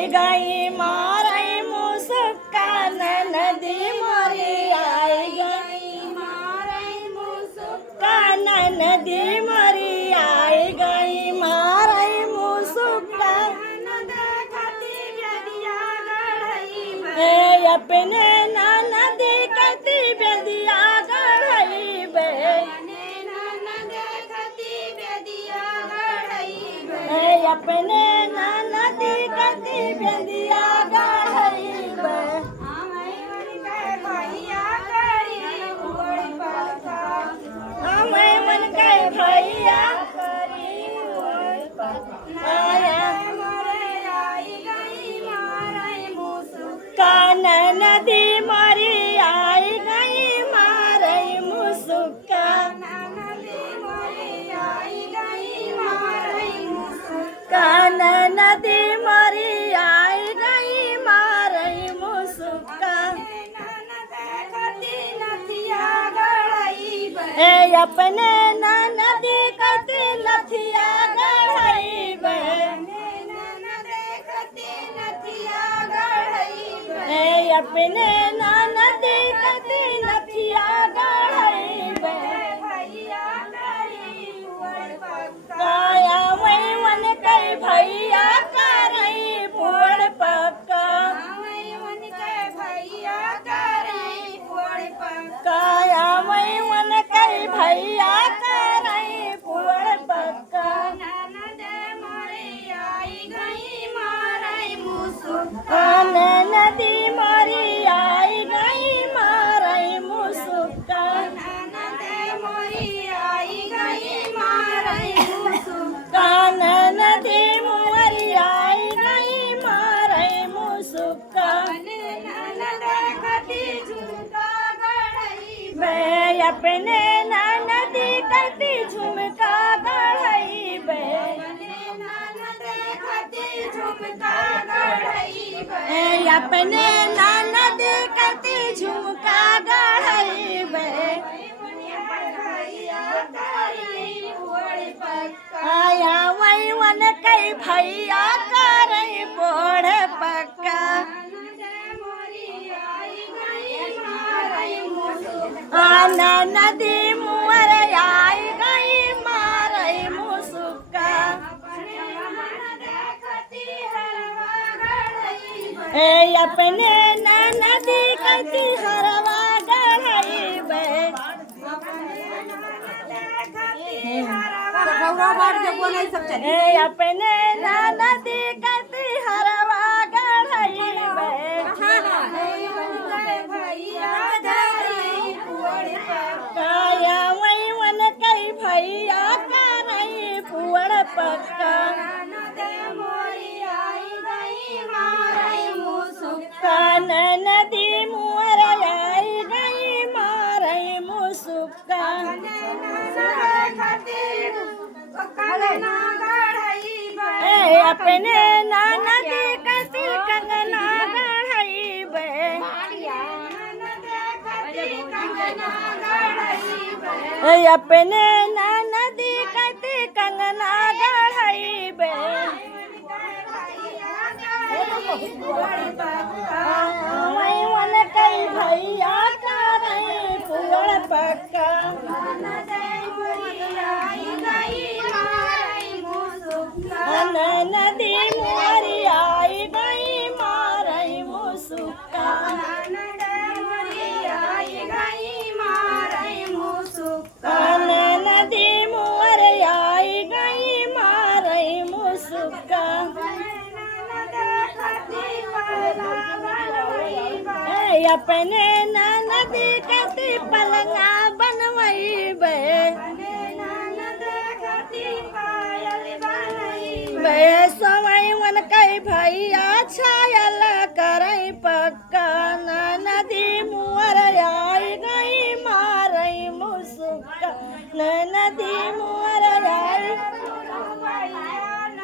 आई गई मारे मुस्कान नदी मोरी आई गई मारे मुस्कान नदी मोरी आई गई मारे मुस्कान अपने ननद कति बेदिया गढ़ई बे अपने ननद कति बेदिया गढ़ई बे हमें मन के भैया कान नदी मरी आई गई मारे मुस्कान कान नदी मरी आई गई मारे मुस्कान अपने ननद कति नथिया गढ़ई बे अपने ननद कति नथिया गढ़ई बे काया वही वन कई भैया करई पोड़ पक्का काया वही वन कई भैया करई पोड़ पक्का नदी मोरी आई गई मारे मुस्कान कान नदी मोरी आई गई मारे मुस्कान मैं अपने ननद कति झुमका गढ़ई बे अपने ननद कति झुमका गढ़ई बे आया वही वन कई भैया करई पोड़ पक्का नदी मुअर आई गई मारई मुस्का अपने ननद कति हरवा गढ़ई बे अपने ननद कति हरवा गढ़ई काया वही वन कई भैया करई पुअड़ पक्का कान नदी मुअर आई गई मारई मुस्कान अपने ननद कति कंगना गढ़ई बे अपने ननद कति कंगना गढ़ई बे वही वन कई भैया करई पुअड़ पक्का नदी मोरी आई गई मारई मुस्कान नदी मोर आई गई मारई मुस्कान अपने ननद कति पलंगा बनवई बे सोवई वन कई भैया छाया